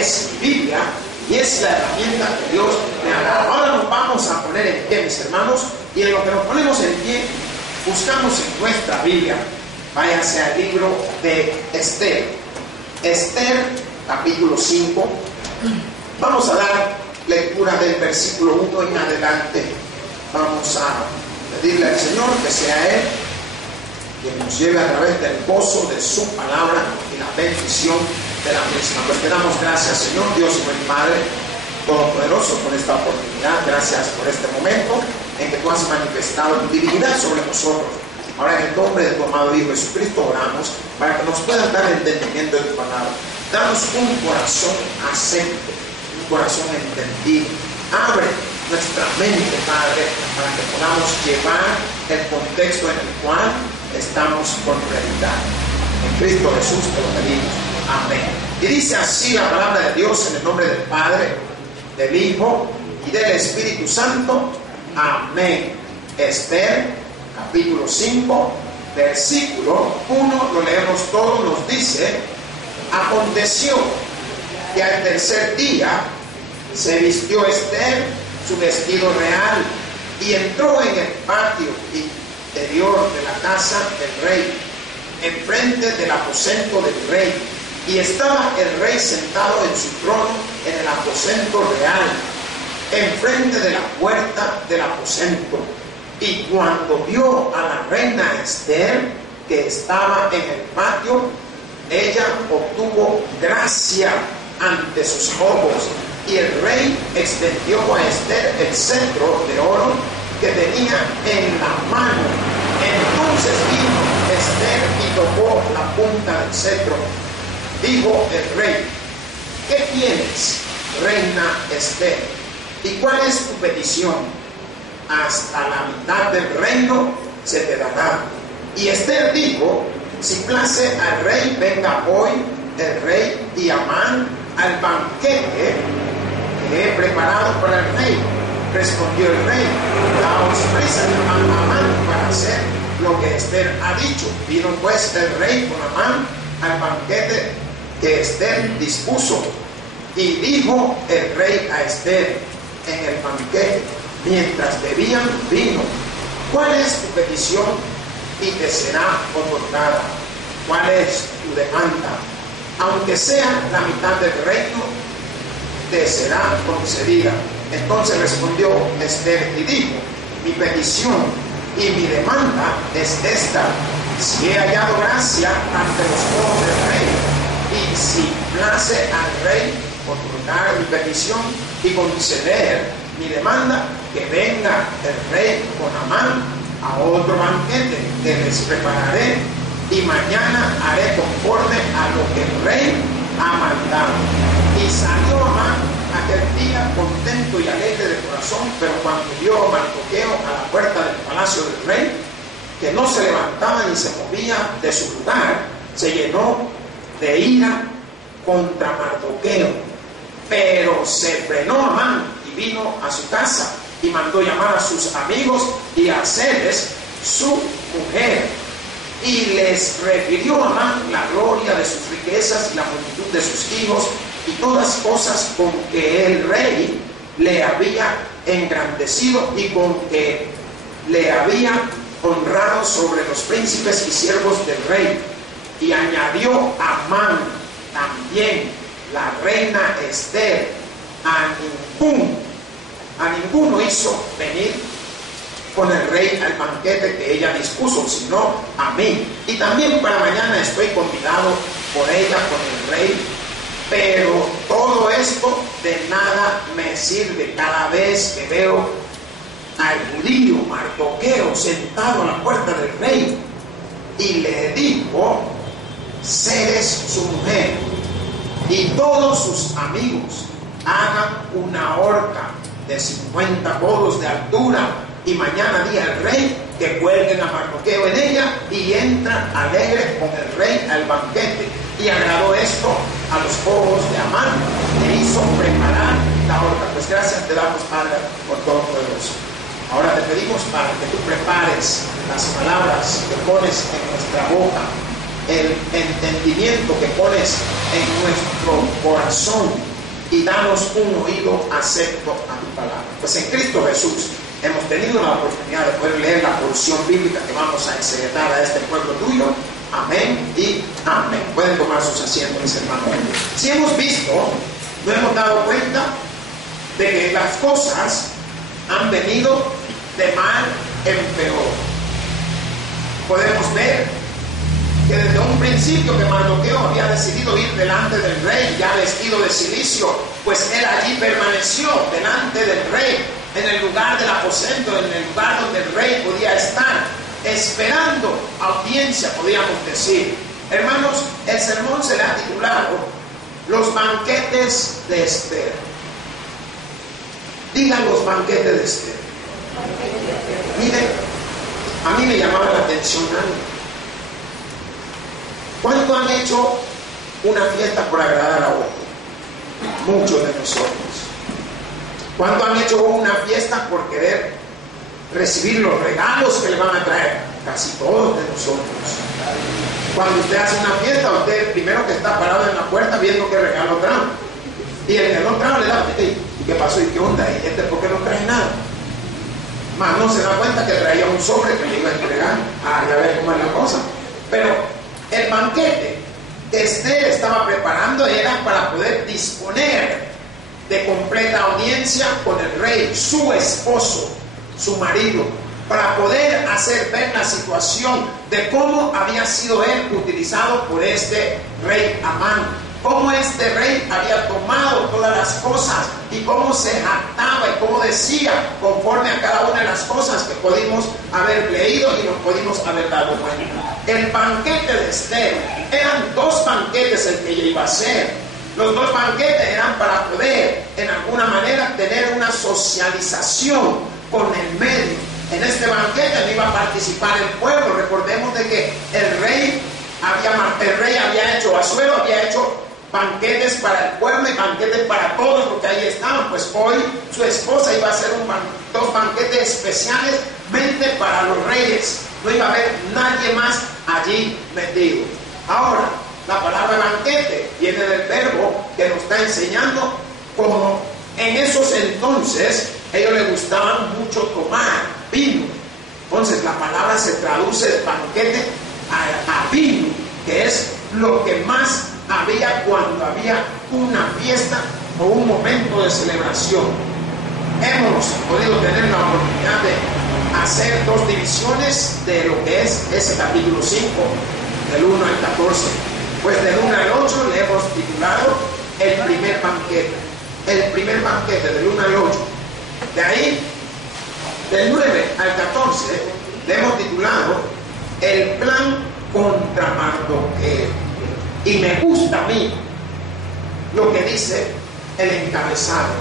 es mi Biblia y es la herramienta que Dios me ha dado. Ahora nos vamos a poner en pie, mis hermanos, y en lo que nos ponemos en pie, buscamos en nuestra Biblia. Váyase al libro de Esther. Esther, capítulo 5. Vamos a dar lectura del versículo 1 en adelante. Vamos a pedirle al Señor que sea Él quien nos lleve a través del gozo de su palabra y la bendición de la misma. Pues te damos gracias, Señor Dios y buen Padre Todopoderoso, por esta oportunidad. Gracias por este momento en que tú has manifestado tu divinidad sobre nosotros. Ahora, en el nombre de tu amado Hijo Jesucristo, oramos para que nos puedas dar entendimiento de tu palabra. Danos un corazón acepto, un corazón entendido. Abre nuestra mente, Padre, para que podamos llevar el contexto en el cual estamos por predicar. En Cristo Jesús te lo pedimos. Amén. Y dice así la palabra de Dios en el nombre del Padre, del Hijo y del Espíritu Santo. Amén. Esther, capítulo 5, versículo 1, lo leemos todo, nos dice: aconteció que al tercer día se vistió Esther su vestido real y entró en el patio interior de la casa del rey, enfrente del aposento del rey, y estaba el rey sentado en su trono en el aposento real, enfrente de la puerta del aposento. Y cuando vio a la reina Esther que estaba en el patio, ella obtuvo gracia ante sus ojos, y el rey extendió a Esther el cetro de oro que tenía en la mano. Entonces vino Esther y tocó la punta del cetro. Dijo el rey: ¿qué tienes, reina Esther? ¿Y cuál es tu petición? Hasta la mitad del reino se te dará. Y Esther dijo: si place al rey, venga hoy el rey y Amán al banquete que he preparado para el rey. Respondió el rey: daos prisa a Amán para hacer lo que Esther ha dicho. Vino pues el rey con Amán al banquete que Esther dispuso. Y dijo el rey a Esther en el banquete, mientras bebían vino: ¿cuál es tu petición? Y te será otorgada. ¿Cuál es tu demanda? Aunque sea la mitad del reino, te será concedida. Entonces respondió Esther y dijo: mi petición y mi demanda es esta: si he hallado gracia ante los ojos del rey, y si place al rey otorgar mi petición y conceder mi demanda, que venga el rey con Amán a otro banquete que les prepararé, y mañana haré conforme a lo que el rey ha mandado. Y salió Amán aquel día contento y alegre de corazón, pero cuando vio a Mardoqueo a la puerta del palacio del rey, que no se levantaba ni se movía de su lugar, se llenó de ira contra Mardoqueo. Pero se frenó Amán y vino a su casa y mandó llamar a sus amigos y a Zeres, su mujer, y les refirió a Amán la gloria de sus riquezas y la multitud de sus hijos y todas cosas con que el rey le había engrandecido y con que le había honrado sobre los príncipes y siervos del rey. Y añadió Amán también la reina Esther: a ninguno hizo venir con el rey al banquete que ella dispuso, sino a mí. Y también para mañana estoy convidado por ella con el rey. Pero todo esto de nada me sirve cada vez que veo al judío Mardoqueo sentado a la puerta del rey. Y le dijo: Zeres, su mujer, y todos sus amigos hagan una horca de 50 codos de altura, y mañana diga el rey que cuelguen a Mardoqueo en ella, y entran alegres con el rey al banquete. Y agradó esto a los ojos de Amán, e hizo preparar la horca. Pues gracias te damos, Padre, por todo poderoso. Ahora te pedimos, Padre, que tú prepares las palabras que pones en nuestra boca, el entendimiento que pones en nuestro corazón, y danos un oído acepto a tu palabra. Pues en Cristo Jesús hemos tenido la oportunidad de poder leer la porción bíblica que vamos a enseñar a este pueblo tuyo. Amén y amén. Pueden tomar sus asientos, mis hermanos. Si hemos visto, nos hemos dado cuenta de que las cosas han venido de mal en peor. Podemos ver que desde un principio que Mardoqueo había decidido ir delante del rey ya vestido de cilicio, pues él allí permaneció delante del rey, en el lugar del aposento, en el lugar donde el rey podía estar, esperando audiencia, podríamos decir. Hermanos, el sermón se le ha titulado Los banquetes de Esther. Digan los banquetes de Esther. Miren, a mí me llamaba la atención algo. ¿Cuánto han hecho una fiesta por agradar a otro? Muchos de nosotros. ¿Cuánto han hecho una fiesta por querer recibir los regalos que le van a traer? Casi todos de nosotros. Cuando usted hace una fiesta, usted primero que está parado en la puerta viendo qué regalo trae. Y el que no trae le da, ¿y qué pasó? ¿Y qué onda? ¿Y este por qué no trae nada? Más no se da cuenta que traía un sobre que le iba a entregar. Ah, ya ves cómo es la cosa. Pero el banquete que Esther estaba preparando era para poder disponer de completa audiencia con el rey, su esposo, su marido, para poder hacer ver la situación de cómo había sido él utilizado por este rey Amán, cómo este rey había tomado todas las cosas y cómo se jactaba y cómo decía conforme a cada una de las cosas que pudimos haber leído y nos pudimos haber dado cuenta. El banquete de Esther, eran dos banquetes el que ella iba a hacer. Los dos banquetes eran para poder, en alguna manera, tener una socialización con el medio. En este banquete no iba a participar el pueblo. Recordemos de que el rey había hecho, Asuero había hecho banquetes para el pueblo y banquetes para todos, porque ahí estaban. Pues hoy su esposa iba a hacer dos banquetes especiales para los reyes. No iba a haber nadie más allí metido. Ahora, la palabra banquete viene del verbo que nos está enseñando como en esos entonces ellos les gustaban mucho tomar vino. Entonces la palabra se traduce banquete a vino, que es lo que más había cuando había una fiesta o un momento de celebración. Hemos podido tener la oportunidad de hacer dos divisiones de lo que es ese capítulo 5, del 1 al 14. Pues del 1 al 8 le hemos titulado el primer banquete. El primer banquete del 1 al 8. De ahí, del 9 al 14, le hemos titulado el plan contra Mardoqueo. Y me gusta a mí lo que dice el encabezado.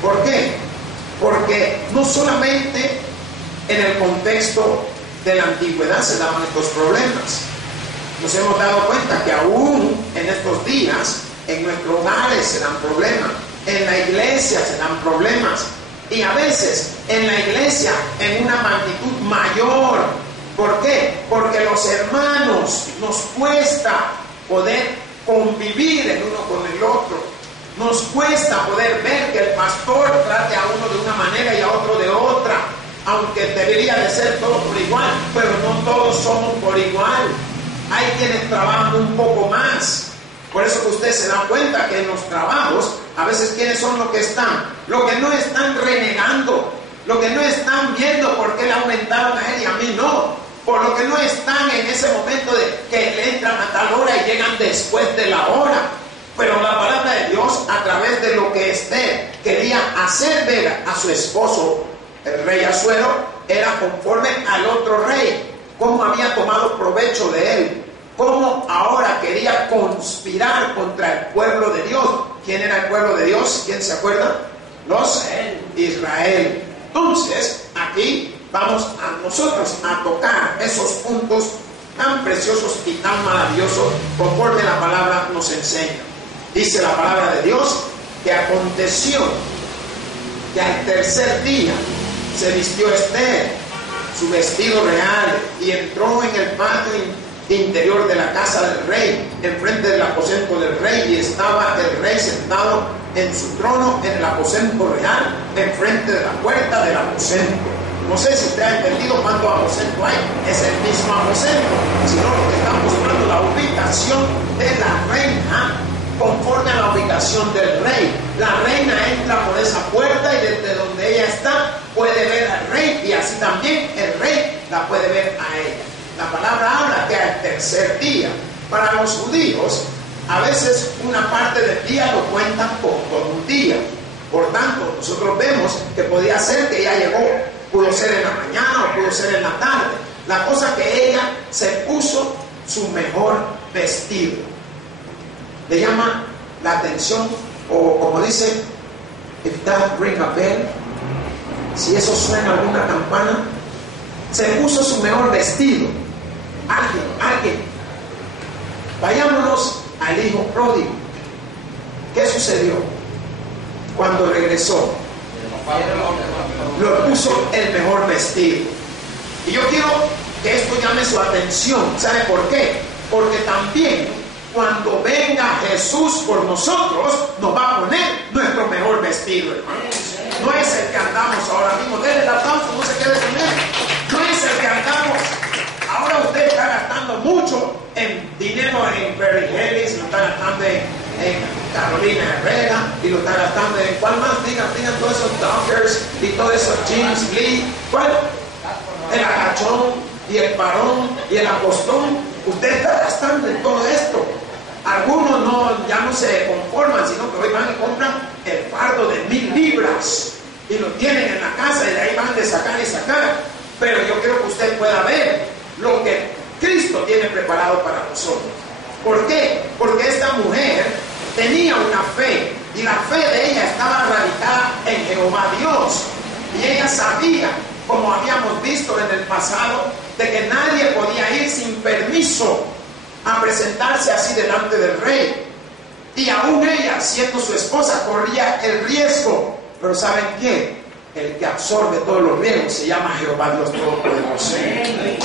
¿Por qué? Porque no solamente en el contexto de la antigüedad se daban estos problemas. Nos hemos dado cuenta que aún en estos días, en nuestros hogares se dan problemas, en la iglesia se dan problemas, y a veces en la iglesia en una magnitud mayor. ¿Por qué? Porque los hermanos nos cuesta poder convivir el uno con el otro. Nos cuesta poder ver que el pastor trate a uno de una manera y a otro de otra, aunque debería de ser todo por igual, pero no todos somos por igual. Hay quienes trabajan un poco más. Por eso que usted se da cuenta que en los trabajos, a veces ¿quiénes son los que están? Los que no están renegando, los que no están viendo por qué le aumentaron a él y a mí no, por lo que no están en ese momento de que le entran a tal hora y llegan después de la hora. Pero la palabra de Dios, a través de lo que Esther quería hacer ver a su esposo, el rey Asuero, era conforme al otro rey, cómo había tomado provecho de él, cómo ahora quería conspirar contra el pueblo de Dios. ¿Quién era el pueblo de Dios? ¿Quién se acuerda? Los Israel. Entonces, aquí vamos a nosotros a tocar esos puntos tan preciosos y tan maravillosos conforme la palabra nos enseña. Dice la palabra de Dios que aconteció que al tercer día se vistió Esther su vestido real y entró en el patio interior de la casa del rey, enfrente del aposento del rey, y estaba el rey sentado en su trono en el aposento real, enfrente de la puerta del aposento. No sé si usted ha entendido cuántos aposentos hay, es el mismo aposento, sino lo que está mostrando la ubicación de la reina conforme a la ubicación del rey. La reina entra por esa puerta y desde donde ella está puede ver al rey, y así también el rey la puede ver a ella. La palabra habla que al tercer día, para los judíos, a veces una parte del día lo cuentan como un día. Por tanto, nosotros vemos que podía ser que ella llegó, pudo ser en la mañana o pudo ser en la tarde. La cosa que ella se puso su mejor vestido. Le llama la atención, o como dice, if that ring a bell, si eso suena alguna campana, se puso su mejor vestido. Alguien. Vayámonos al hijo pródigo. ¿Qué sucedió? Cuando regresó, lo puso el mejor vestido. Y yo quiero que esto llame su atención. ¿Sabe por qué? Porque también cuando venga Jesús por nosotros, nos va a poner nuestro mejor vestido, hermanos. No es el que andamos ahora mismo. Denle el aplauso, no se quede con él. No es el que andamos. Ahora usted está gastando mucho en dinero en Berry Ellis, lo está gastando en Carolina Herrera, y lo está gastando en ¿cuál más? Digan todos esos Dockers y todos esos James Lee. ¿Cuál? El agachón y el parón y el apostón. Usted está gastando en todo esto. Algunos ya no se conforman, sino que hoy van y compran el fardo de 1000 libras y lo tienen en la casa, y de ahí van de sacar y sacar. Pero yo quiero que usted pueda ver lo que Cristo tiene preparado para nosotros. ¿Por qué? Porque esta mujer tenía una fe, y la fe de ella estaba radicada en Jehová Dios, y ella sabía, como habíamos visto en el pasado, de que nadie podía ir sin permiso a presentarse así delante del rey, y aún ella, siendo su esposa, corría el riesgo. Pero ¿saben qué? El que absorbe todos los riesgos se llama Jehová Dios Todopoderoso.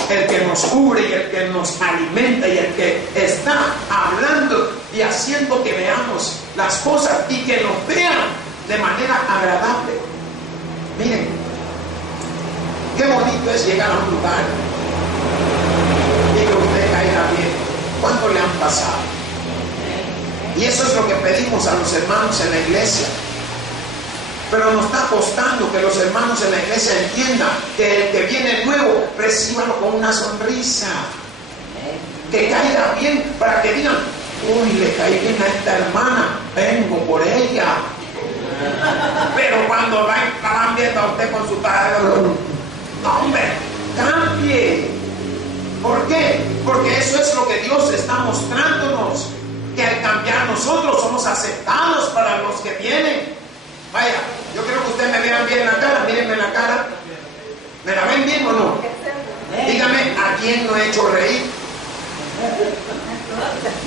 El que nos cubre y el que nos alimenta y el que está hablando y haciendo que veamos las cosas y que nos vean de manera agradable. Miren, qué bonito es llegar a un lugar y que usted caiga bien. ¿Cuánto le han pasado? Y eso es lo que pedimos a los hermanos en la iglesia. Pero nos está costando que los hermanos en la iglesia entiendan que el que viene nuevo, recíbalo con una sonrisa. Que caiga bien, para que digan, uy, le caí bien a esta hermana, vengo por ella. Pero cuando van viendo a usted con su cara, no, hombre, cambie. ¿Por qué? Porque eso es lo que Dios está mostrándonos, que al cambiar nosotros somos aceptados para los que vienen. Vaya, yo quiero que ustedes me vean bien la cara, mírenme la cara. ¿Me la ven bien o no? Dígame, ¿a quién no he hecho reír?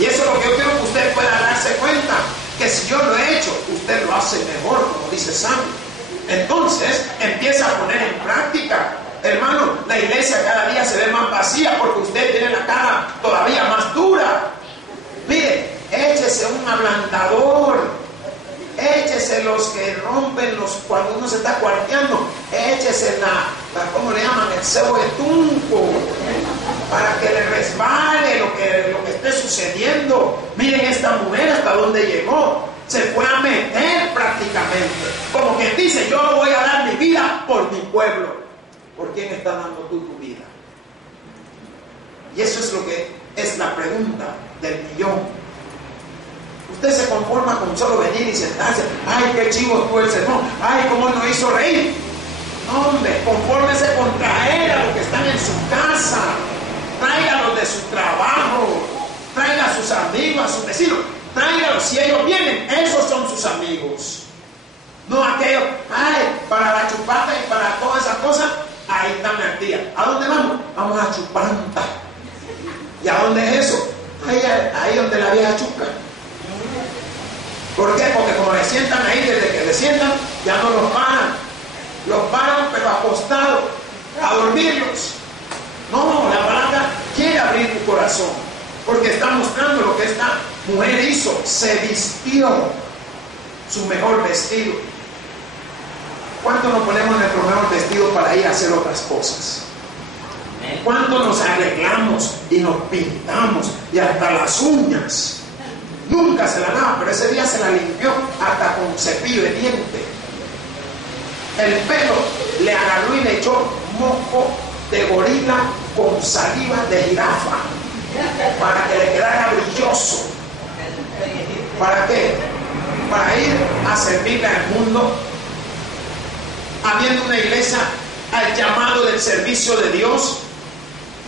Y eso es lo que yo quiero que usted pueda darse cuenta, que si yo lo he hecho, usted lo hace mejor, como dice Sam. Entonces, empieza a poner en práctica. Hermano, la iglesia cada día se ve más vacía porque usted tiene la cara todavía más dura. Mire, échese un ablandador. Échese los que rompen cuando uno se está cuarteando. Échese ¿cómo le llaman? El cebo de tunco, para que le resbale lo que esté sucediendo. Miren esta mujer hasta dónde llegó. Se fue a meter prácticamente. Como quien dice, yo voy a dar mi vida por mi pueblo. ¿Por quién estás dando tú tu vida? Y eso es lo que es la pregunta del millón. Usted se conforma con solo venir y sentarse. Ay, qué chivo estuvo el sermón. Ay, cómo nos hizo reír. No, hombre, confórmese con traer a los que están en su casa. Tráigalos de su trabajo. Traiga a sus amigos, a sus vecinos. Tráigalos. Si ellos vienen, esos son sus amigos. No aquellos, ay, para la chupata y para todas esas cosas. Ahí está mi tía. ¿A dónde vamos? Vamos a Chupanta. ¿Y a dónde es eso? Ahí donde la vieja chuca. ¿Por qué? Porque como le sientan ahí, desde que le sientan, ya no los paran. Los paran, pero acostados, a dormirlos. No, la palabra quiere abrir tu corazón, porque está mostrando lo que esta mujer hizo. Se vistió su mejor vestido. ¿Cuánto nos ponemos nuestro mejor vestido para ir a hacer otras cosas? ¿Cuánto nos arreglamos y nos pintamos y hasta las uñas? Nunca se la lava, pero ese día se la limpió hasta con cepillo de diente. El pelo le agarró y le echó moco de gorila con saliva de jirafa para que le quedara brilloso. ¿Para qué? Para ir a servirle al mundo, habiendo una iglesia al llamado del servicio de Dios,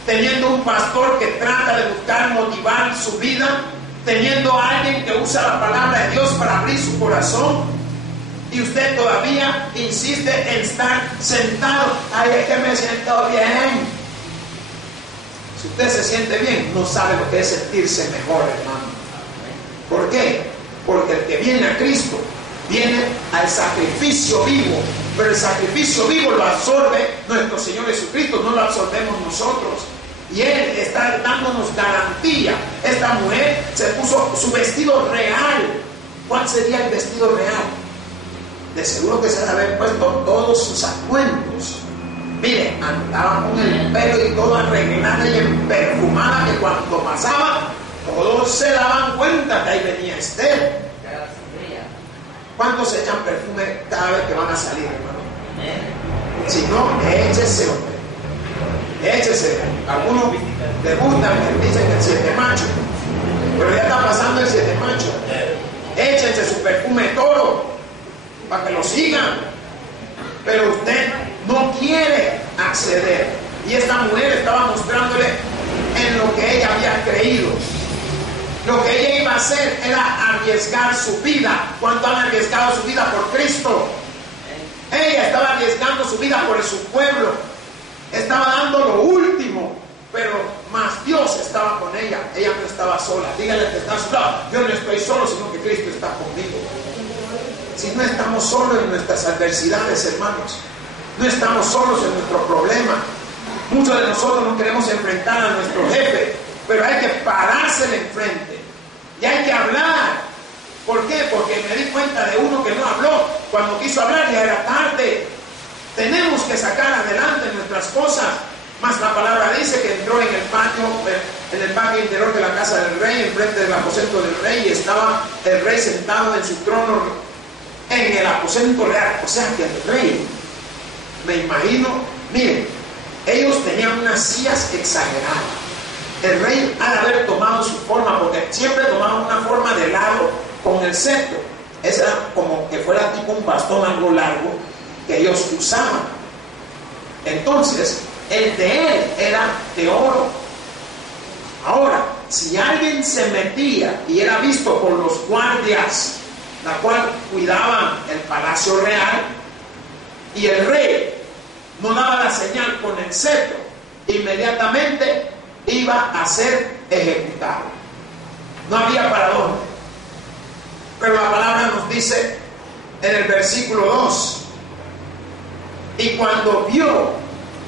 teniendo un pastor que trata de buscar motivar su vida, teniendo a alguien que usa la palabra de Dios para abrir su corazón, y usted todavía insiste en estar sentado. Ay, es que me siento bien. Si usted se siente bien, no sabe lo que es sentirse mejor, hermano. ¿Por qué? Porque el que viene a Cristo viene al sacrificio vivo, pero el sacrificio vivo lo absorbe nuestro Señor Jesucristo, no lo absorbemos nosotros. Y Él está dándonos garantía. Esta mujer se puso su vestido real. ¿Cuál sería el vestido real? De seguro que se debe haber puesto todos sus atuendos. Mire, andaba con el pelo y todo arreglada y perfumada, que cuando pasaba todos se daban cuenta que ahí venía Esther. ¿Cuántos echan perfume cada vez que van a salir, hermano? Si no, échese, hombre. Échese. Algunos les gustan, dicen que el 7 macho, pero ya está pasando el 7 macho. Échense su perfume toro para que lo sigan. Pero usted no quiere acceder, y esta mujer estaba mostrándole en lo que ella había creído. Lo que ella iba a hacer era arriesgar su vida. ¿Cuánto han arriesgado su vida por Cristo? Ella estaba arriesgando su vida por su pueblo. Estaba dando lo último, pero más Dios estaba con ella. Ella no estaba sola. Dígale que está a su lado: yo no estoy solo, sino que Cristo está conmigo. Si no estamos solos en nuestras adversidades, hermanos, no estamos solos en nuestro problema. Muchos de nosotros no queremos enfrentar a nuestro jefe, pero hay que parársele enfrente y hay que hablar. ¿Por qué? Porque me di cuenta de uno que no habló. Cuando quiso hablar ya era tarde. Tenemos que sacar adelante nuestras cosas. Más la palabra dice que entró en el patio interior de la casa del rey, enfrente del aposento del rey, y estaba el rey sentado en su trono en el aposento real. O sea que el rey, me imagino, miren, ellos tenían unas sillas exageradas. El rey ha de haber tomado su forma, porque siempre tomaban una forma de lado con el cetro. Ese era como que fuera tipo un bastón algo largo que ellos usaban. Entonces, el de él era de oro. Ahora, si alguien se metía y era visto por los guardias, la cual cuidaban el palacio real, y el rey no daba la señal con el cetro, inmediatamente iba a ser ejecutado. No había para dónde. Pero la palabra nos dice en el versículo 2: y cuando vio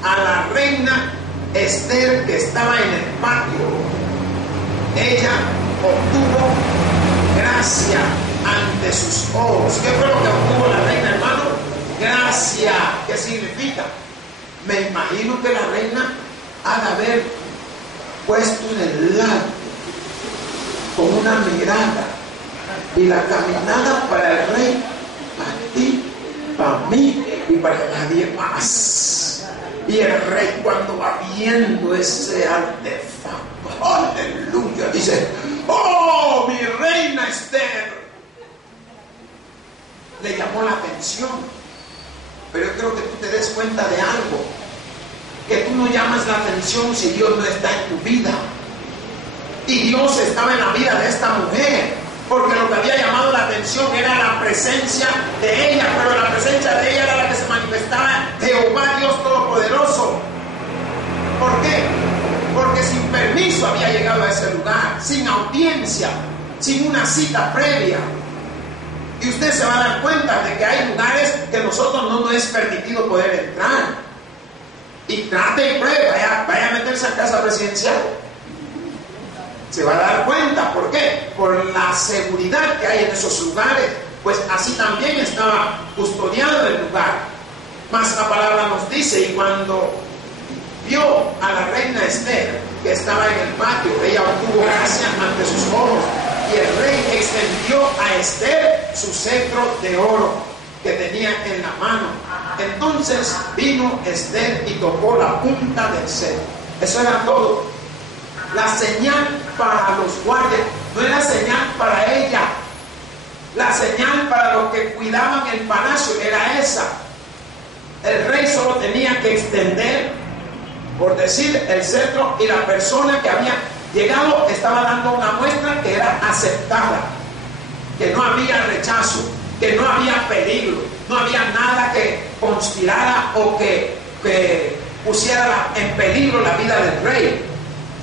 a la reina Esther que estaba en el patio, ella obtuvo gracia ante sus ojos. ¿Qué fue lo que obtuvo la reina, hermano? Gracia. ¿Qué significa? Me imagino que la reina ha de haber puesto en el lado con una mirada y la caminada para el rey, para ti, para mí y para nadie más. Y el rey, cuando va viendo ese artefacto, aleluya, dice: ¡oh, mi reina Esther! Le llamó la atención. Pero yo creo que tú te des cuenta de algo, que tú no llamas la atención si Dios no está en tu vida. Y Dios estaba en la vida de esta mujer, porque lo que había llamado la atención era la presencia de ella, pero la presencia de ella era la que se manifestaba Jehová Dios Todopoderoso. ¿Por qué? Porque sin permiso había llegado a ese lugar, sin audiencia, sin una cita previa. Y usted se va a dar cuenta de que hay lugares que nosotros no nos es permitido poder entrar. Y trate y pruebe, vaya a meterse a casa presidencial. se va a dar cuenta. ¿Por qué? Por la seguridad que hay en esos lugares, pues así también estaba custodiado el lugar. Mas la palabra nos dice, y cuando vio a la reina Esther, que estaba en el patio, ella obtuvo gracia ante sus ojos, y el rey extendió a Esther su cetro de oro que tenía en la mano. Entonces vino Esther y tocó la punta del cetro. Eso era todo. La señal para los guardias no era señal para ella. La señal para los que cuidaban el palacio era esa. El rey solo tenía que extender, por decir, el cetro, y la persona que había llegado estaba dando una muestra que era aceptada, que no había rechazo, que no había peligro, no había nada que conspirara o que pusiera en peligro la vida del rey.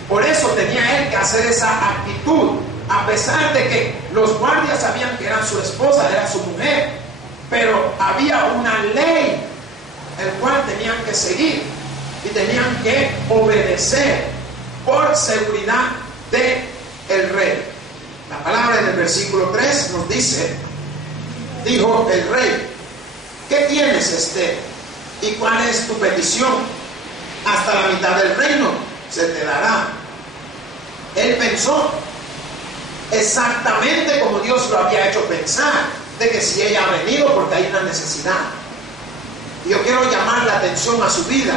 Por eso tenía él que hacer esa actitud, a pesar de que los guardias sabían que era su esposa, era su mujer, pero había una ley el cual tenían que seguir y tenían que obedecer por seguridad del rey. La palabra en el versículo 3 nos dice: dijo el rey, ¿qué tienes, Esther? ¿Y cuál es tu petición? Hasta la mitad del reino se te dará. Él pensó exactamente como Dios lo había hecho pensar, de que si ella ha venido porque hay una necesidad. Y yo quiero llamar la atención a su vida.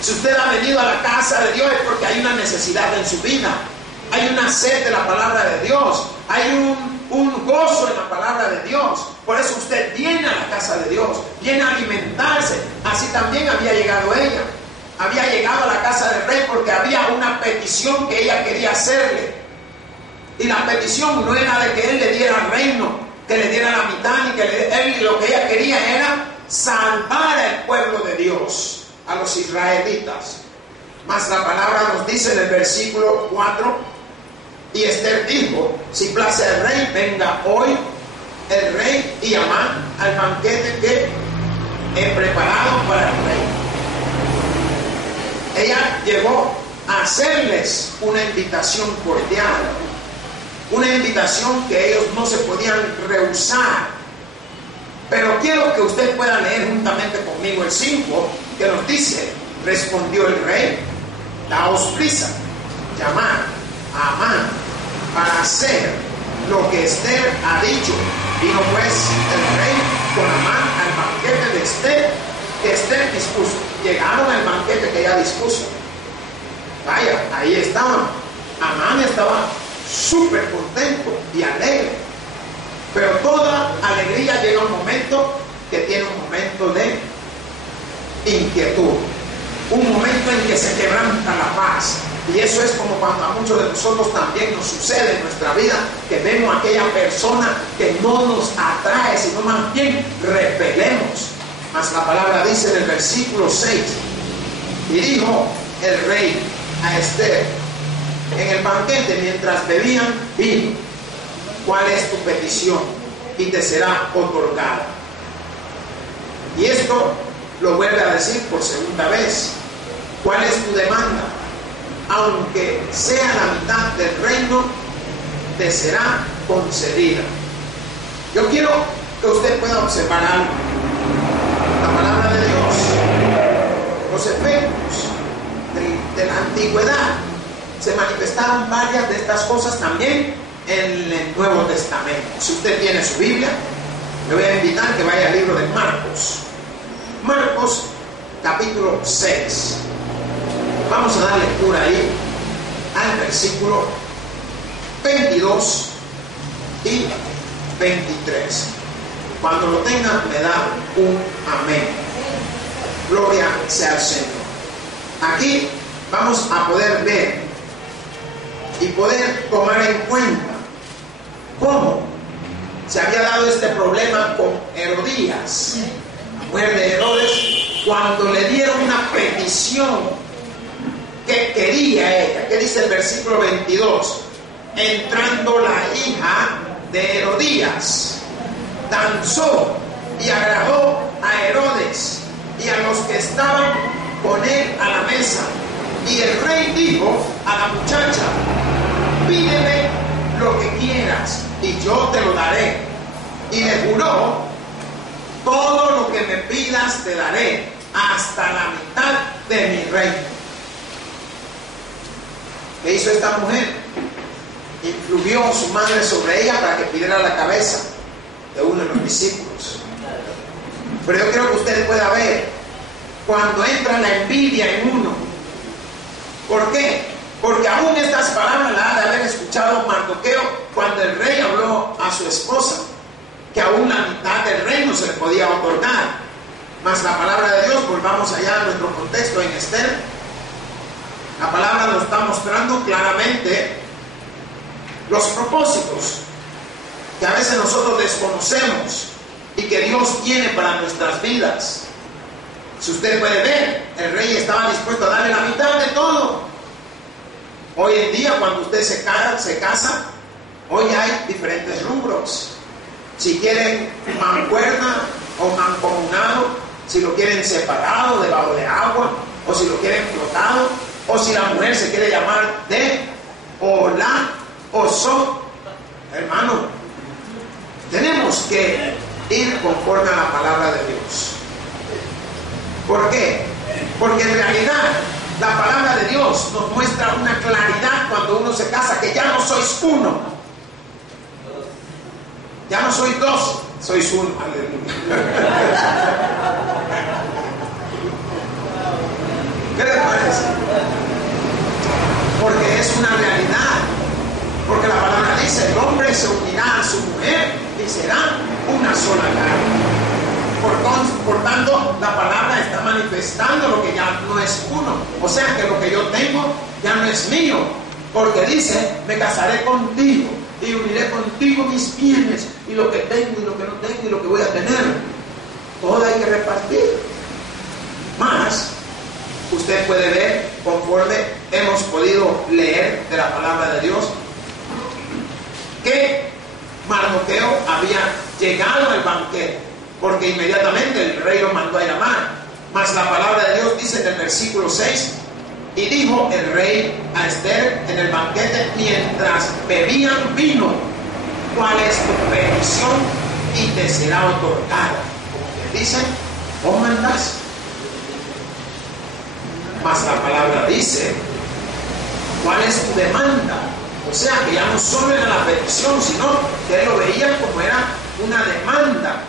Si usted ha venido a la casa de Dios es porque hay una necesidad en su vida. Hay una sed de la palabra de Dios. Hay un gozo en la palabra de Dios. Por eso usted viene a la casa de Dios, viene a alimentarse. Así también había llegado ella. Había llegado a la casa del rey porque había una petición que ella quería hacerle. Y la petición no era de que él le diera el reino, que le diera la mitad, ni que él, lo que ella quería era salvar al pueblo de Dios, a los israelitas. Mas la palabra nos dice en el versículo 4: y Esther dijo, si place al rey, venga hoy el rey y Amán al banquete que he preparado para el rey. Ella llegó a hacerles una invitación cordial, una invitación que ellos no se podían rehusar. Pero quiero que usted pueda leer juntamente conmigo el 5, que nos dice: respondió el rey, daos prisa, llamad a Amán para hacer lo que Esther ha dicho. Vino pues el rey con Amán al banquete de Esther, que Esther dispuso. Llegaron al banquete que ella dispuso. Vaya, ahí estaban. Amán estaba súper contento y alegre. Pero toda alegría llega a un momento que tiene un momento de inquietud. Un momento en que se quebranta la paz. Y eso es como cuando a muchos de nosotros también nos sucede en nuestra vida, que vemos a aquella persona que no nos atrae, sino más bien repelemos. Mas la palabra dice en el versículo 6: y dijo el rey a Esther en el banquete mientras bebían vino, ¿cuál es tu petición? Y te será otorgada. Y esto lo vuelve a decir por segunda vez: ¿cuál es tu demanda? Aunque sea la mitad del reino, te será concedida. Yo quiero que usted pueda observar algo. La palabra de Dios, los efectos de la antigüedad, se manifestaron varias de estas cosas también en el Nuevo Testamento. Si usted tiene su Biblia, le voy a invitar que vaya al libro de Marcos. Marcos capítulo 6. Vamos a dar lectura ahí al versículo 22 y 23. Cuando lo tengan, me da un amén. Gloria sea al Señor. Aquí vamos a poder ver y poder tomar en cuenta cómo se había dado este problema con Herodías, la mujer de Herodes, cuando le dieron una petición que quería ella. ¿Qué dice el versículo 22? Entrando la hija de Herodías, danzó y agradó a Herodes y a los que estaban con él a la mesa. Y el rey dijo a la muchacha: pídeme lo que quieras y yo te lo daré. Y le juró, todo lo que me pidas te daré, hasta la mitad de mi reino. ¿Qué hizo esta mujer? Influyó su madre sobre ella para que pidiera la cabeza de uno de los discípulos. Pero yo quiero que usted pueda ver cuando entra la envidia en uno. ¿Por qué? Porque aún estas palabras las ha de haber escuchado Mardoqueo cuando el rey habló a su esposa, que aún la mitad del reino se le podía otorgar. Mas la palabra de Dios, volvamos allá a nuestro contexto en Esther, la palabra nos está mostrando claramente los propósitos que a veces nosotros desconocemos y que Dios tiene para nuestras vidas. Si usted puede ver, el rey estaba dispuesto a darle la mitad de todo. Hoy en día, cuando usted se casa, hoy hay diferentes rubros. Si quieren mancuerna o mancomunado, si lo quieren separado debajo de agua, o si lo quieren flotado, o si la mujer se quiere llamar de o la o so. Hermano, tenemos que ir conforme a la palabra de Dios. ¿Por qué? Porque en realidad la palabra de Dios nos muestra una claridad cuando uno se casa, que ya no sois uno, ya no sois dos, sois uno. Aleluya. ¿Qué les parece? Porque es una realidad. Porque la palabra dice, el hombre se unirá a su mujer y será una sola carne. Por tanto, la palabra está manifestando lo que ya no es uno. O sea que lo que yo tengo ya no es mío. Porque dice, me casaré contigo y uniré contigo mis bienes y lo que tengo y lo que no tengo y lo que voy a tener. Todo hay que repartir. Más, usted puede ver, conforme hemos podido leer de la palabra de Dios, que Mardoqueo había llegado al banquete, porque inmediatamente el rey lo mandó a llamar. Mas la palabra de Dios dice en el versículo 6, y dijo el rey a Esther en el banquete mientras bebían vino, ¿cuál es tu petición? Y te será otorgada. Como que dice, ¿cómo mandas? Mas la palabra dice, ¿cuál es tu demanda? O sea que ya no solo era la petición, sino que él lo veía como era una demanda.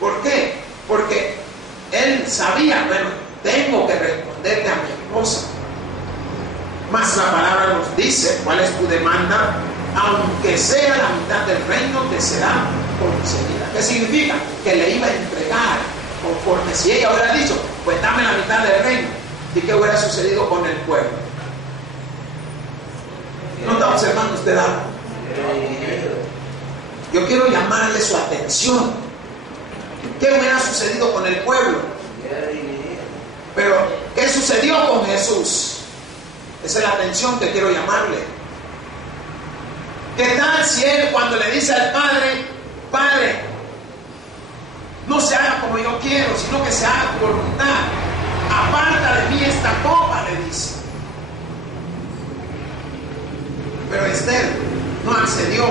¿Por qué? Porque él sabía, bueno, tengo que responderle a mi esposa. Mas la palabra nos dice, ¿cuál es tu demanda? Aunque sea la mitad del reino, te será concedida. ¿Qué significa? Que le iba a entregar conforme. Si ella hubiera dicho, pues dame la mitad del reino, ¿y qué hubiera sucedido con el pueblo? ¿No está observando usted algo? Yo quiero llamarle su atención. ¿Qué hubiera sucedido con el pueblo? Pero, ¿qué sucedió con Jesús? Esa es la atención que quiero llamarle. ¿Qué tal si él, cuando le dice al Padre, Padre, no se haga como yo quiero, sino que se haga tu voluntad? Aparta de mí esta copa, le dice. Pero Esther no accedió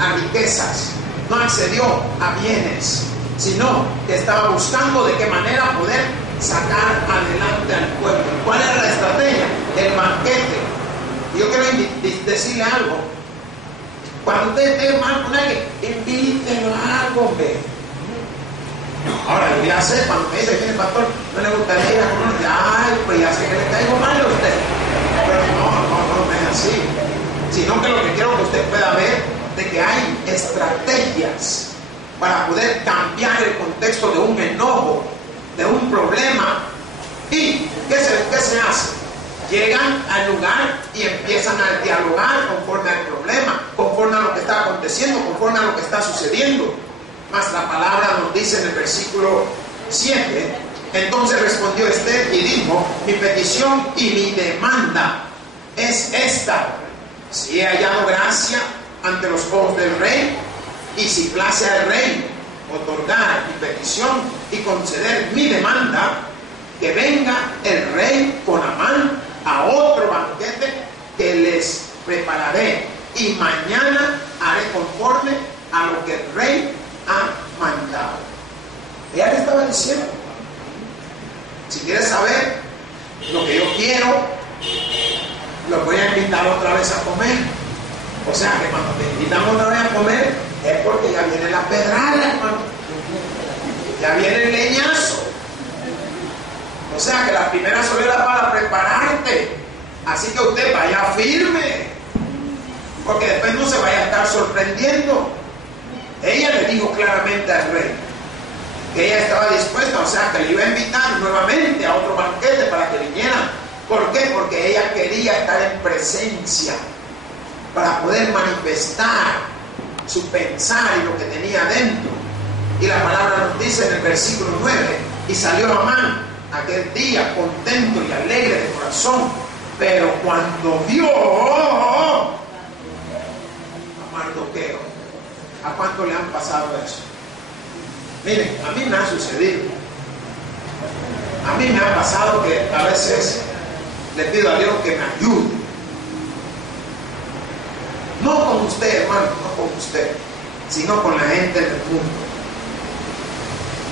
a riquezas, no accedió a bienes, sino que estaba buscando de qué manera poder sacar adelante al pueblo. ¿Cuál era la estrategia? El banquete. Y yo quiero decirle algo. Cuando usted esté mal con alguien, invítelo a algo, hombre. Ahora, yo ya sé, cuando me dice que el pastor no le gustaría ir a comer, ay, pues ya sé que le caigo mal a usted. Pero no es así. Sino que lo que quiero que usted pueda ver de que hay estrategias para poder cambiar el contexto de un enojo, de un problema. ¿Y qué se hace? Llegan al lugar y empiezan a dialogar conforme al problema, conforme a lo que está aconteciendo, conforme a lo que está sucediendo. Mas la palabra nos dice en el versículo 7, entonces respondió Esther y dijo, mi petición y mi demanda es esta: si he hallado gracia ante los ojos del rey, y si place al rey otorgar mi petición y conceder mi demanda, que venga el rey con Amán a otro banquete que les prepararé, y mañana haré conforme a lo que el rey ha mandado. Ella le estaba diciendo, si quieres saber lo que yo quiero, los voy a invitar otra vez a comer. O sea que cuando te invitamos otra vez a comer es porque ya viene la pedrada, hermano. Ya viene el leñazo. O sea que la primera solera para prepararte. Así que usted vaya firme, porque después no se vaya a estar sorprendiendo. Ella le dijo claramente al rey que ella estaba dispuesta, o sea que le iba a invitar nuevamente a otro banquete para que viniera. ¿Por qué? Porque ella quería estar en presencia para poder manifestar su pensar y lo que tenía dentro. Y la palabra nos dice en el versículo 9, y salió Amán aquel día contento y alegre de corazón, pero cuando vio a Mardoqueo, ¿a cuánto le han pasado eso? Miren, a mí me ha sucedido. A mí me ha pasado que a veces le pido a Dios que me ayude. No con usted, hermano, no con usted, sino con la gente del mundo.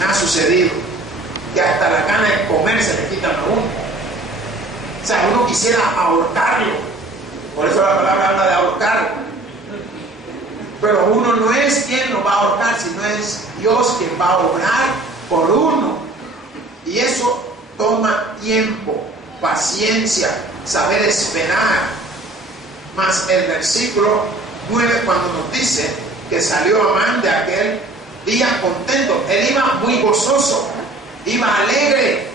Me ha sucedido que hasta la gana de comer se le quitan a uno. O sea, uno quisiera ahorcarlo. Por eso la palabra habla de ahorcar. Pero uno no es quien lo va a ahorcar, sino es Dios quien va a obrar por uno. Y eso toma tiempo, paciencia, saber esperar. Más el versículo 9 cuando nos dice que salió Amán de aquel día contento. Él iba muy gozoso, iba alegre.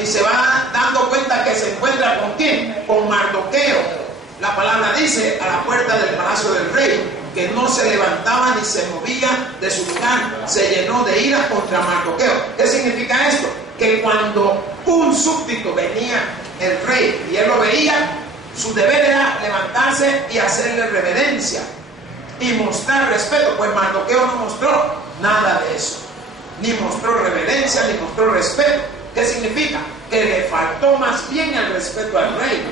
Y se va dando cuenta que se encuentra ¿con quién? Con Mardoqueo. La palabra dice a la puerta del palacio del rey que no se levantaba ni se movía de su lugar. Se llenó de ira contra Mardoqueo. ¿Qué significa esto? Que cuando un súbdito venía el rey y él lo veía, su deber era levantarse y hacerle reverencia y mostrar respeto. Pues Mardoqueo no mostró nada de eso. Ni mostró reverencia, ni mostró respeto. ¿Qué significa? Que le faltó más bien el respeto al rey.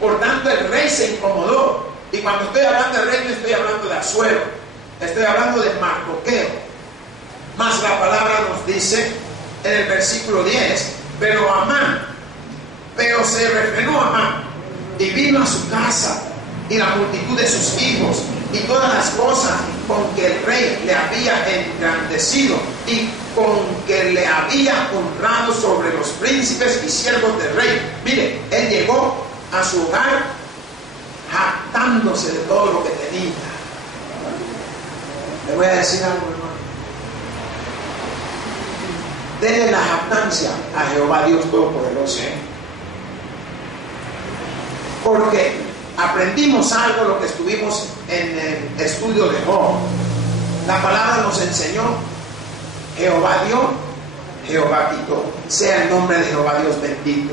Por tanto, el rey se incomodó. Y cuando estoy hablando del rey, no estoy hablando de Asuero. Estoy hablando de Mardoqueo. Más la palabra nos dice en el versículo 10, pero se refrenó Amán y vino a su casa y la multitud de sus hijos y todas las cosas con que el rey le había engrandecido y con que le había honrado sobre los príncipes y siervos del rey. Mire, él llegó a su hogar jactándose de todo lo que tenía. Le voy a decir algo, hermano. Denle la jactancia a Jehová Dios Todopoderoso. Porque aprendimos algo lo que estuvimos en el estudio de Job. La palabra nos enseñó: Jehová dio, Jehová quitó. Sea el nombre de Jehová Dios bendito.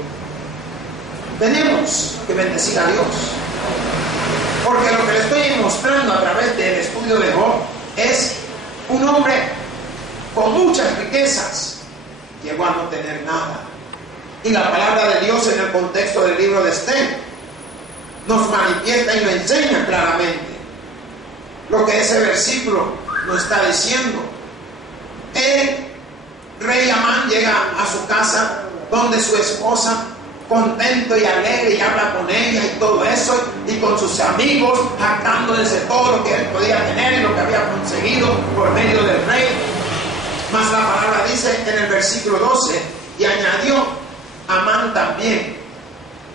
Tenemos que bendecir a Dios. Porque lo que le estoy mostrando a través del estudio de Job es un hombre con muchas riquezas. Llegó a no tener nada. Y la palabra de Dios en el contexto del libro de Esther nos manifiesta y nos enseña claramente lo que ese versículo nos está diciendo. El rey Amán llega a su casa donde su esposa, contento y alegre, y habla con ella y todo eso, y con sus amigos, jactándose de todo lo que él podía tener y lo que había conseguido por medio del rey. Más la palabra dice en el versículo 12, y añadió Amán también: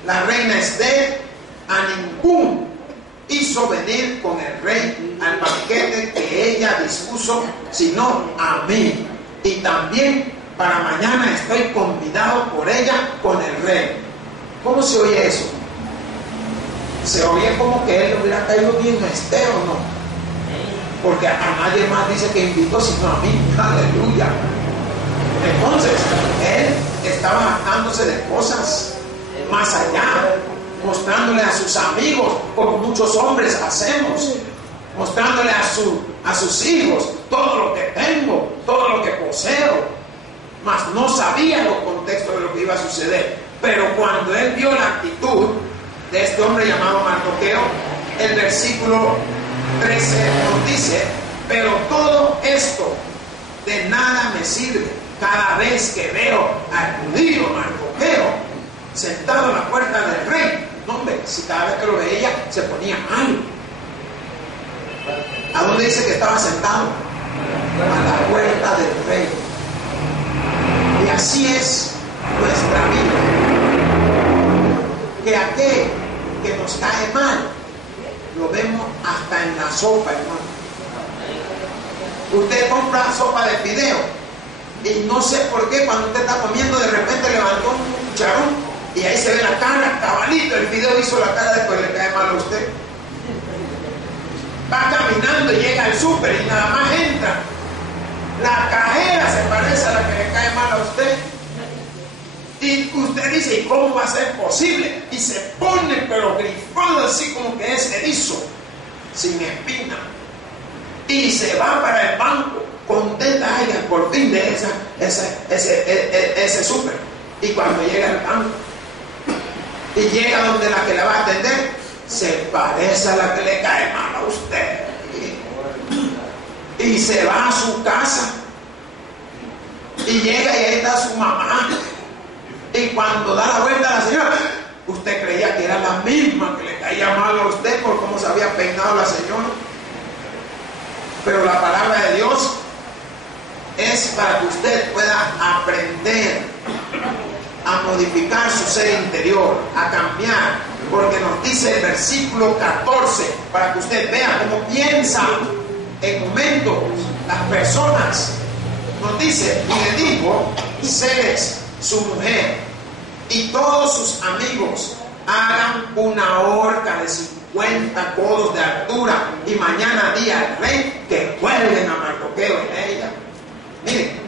la reina Esther a ningún hizo venir con el rey al banquete que ella dispuso, sino a mí. Y también para mañana estoy convidado por ella con el rey. ¿Cómo se oye eso? Se oye como que él le hubiera caído bien a Esther, ¿o no? Porque a nadie más dice que invitó sino a mí. Aleluya. Entonces él estaba jactándose de cosas más allá, mostrándole a sus amigos, como muchos hombres hacemos, mostrándole a sus hijos todo lo que tengo, todo lo que poseo. Mas no sabía los contextos de lo que iba a suceder. Pero cuando él vio la actitud de este hombre llamado Mardoqueo, el versículo 13 nos dice: pero todo esto de nada me sirve cada vez que veo al judío Mardoqueo sentado a la puerta del rey. No, hombre, si cada vez que lo veía se ponía mal. ¿A dónde dice que estaba sentado? A la puerta del rey. Y así es nuestra vida, que aquel que nos cae mal lo vemos hasta en la sopa, hermano. Usted compra sopa de fideo y no sé por qué cuando usted está comiendo de repente levantó un cucharón y ahí se ve la cara, cabalito, el fideo hizo la cara, después le cae mal a usted. Va caminando y llega al súper y nada más entra, la cajera se parece a la que le cae mal a usted. Y usted dice: ¿y cómo va a ser posible? Y se pone pero grifado así como que es erizo, sin espina. Y se va para el banco, contenta ella por fin de ese súper. Y cuando llega al banco y llega donde la que la va a atender, se parece a la que le cae mal a usted. Y se va a su casa y llega y ahí está su mamá. Y cuando da la vuelta a la señora, usted creía que era la misma que le caía mal a usted por cómo se había peinado la señora. Pero la palabra de Dios es para que usted pueda aprender a modificar su ser interior, a cambiar, porque nos dice el versículo 14, para que usted vea cómo piensa en momentos las personas. Nos dice: y le dijo, Zeres, su mujer, y todos sus amigos hagan una horca de 50 codos de altura, y mañana día al rey que cuelguen a Mardoqueo en ella. Miren,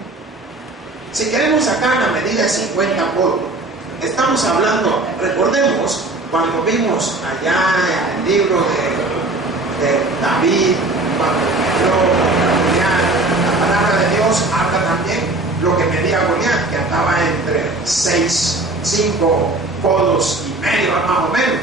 si queremos sacar la medida de 50 codos, estamos hablando, recordemos cuando vimos allá en el libro de David, cuando la palabra de Dios habla también lo que medía Goliat, que andaba entre 5 codos y medio más o menos.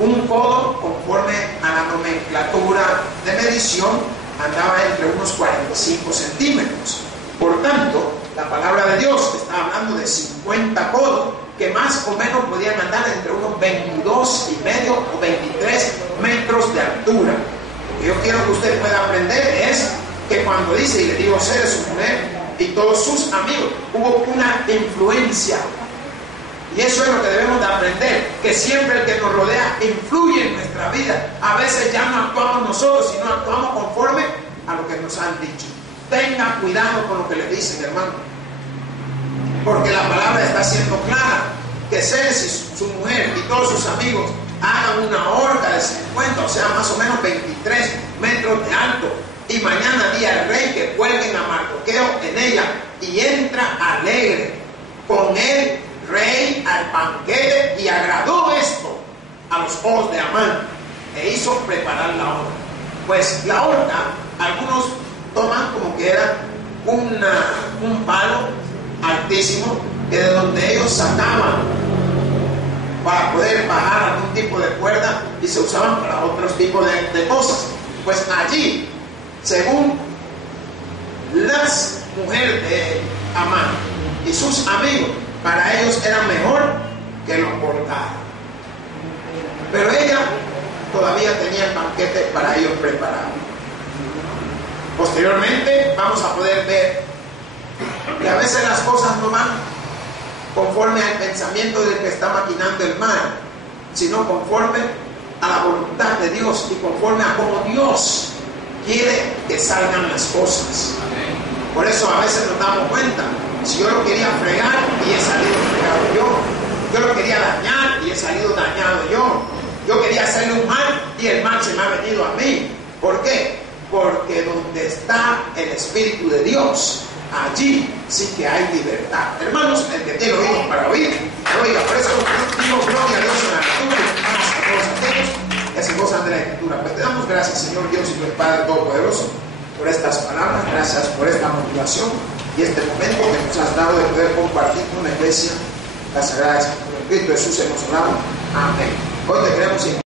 Un codo, conforme a la nomenclatura de medición, andaba entre unos 45 centímetros. Por tanto, la palabra de Dios está hablando de 50 codos, que más o menos podían andar entre unos 22 y medio o 23 metros de altura. Lo que yo quiero que usted pueda aprender es que cuando dice: y le digo Zeres, su mujer, y todos sus amigos, hubo una influencia. Y eso es lo que debemos de aprender, que siempre el que nos rodea influye en nuestra vida. A veces ya no actuamos nosotros, sino actuamos conforme a lo que nos han dicho. Tenga cuidado con lo que le dicen, hermano, porque la palabra está siendo clara, que Zeres y su mujer y todos sus amigos hagan una horca de 50, o sea, más o menos 23 metros de alto, y mañana día el rey que cuelguen a Mardoqueo en ella, y entra alegre con el rey al banquete. Y agradó esto a los ojos de Amán, e hizo preparar la horca. Pues la horca, algunos toman como que era un palo altísimo, que de donde ellos sacaban para poder bajar algún tipo de cuerda, y se usaban para otros tipos de cosas. Pues allí, según las mujeres de Amán y sus amigos, para ellos era mejor que lo cortaran. Pero ella todavía tenía el banquete para ellos preparado. Posteriormente vamos a poder ver que a veces las cosas no van conforme al pensamiento del que está maquinando el mal, sino conforme a la voluntad de Dios y conforme a cómo Dios quiere que salgan las cosas. Por eso a veces nos damos cuenta: si yo lo quería fregar y he salido fregado yo lo quería dañar y he salido dañado yo quería hacerle un mal y el mal se me ha venido a mí. ¿Por qué? Porque donde está el Espíritu de Dios, allí sí que hay libertad. Hermanos, el que tiene oídos para oír, oiga. Por eso digo gloria a Dios en la lectura, y a todos aquellos que se gozan de la Escritura. Pues te damos gracias, Señor Dios y tu Padre Todopoderoso, por estas palabras. Gracias por esta motivación y este momento que nos has dado de poder compartir con la iglesia la Sagrada Escritura. En Cristo Jesús hemos orado. Amén. Hoy te queremos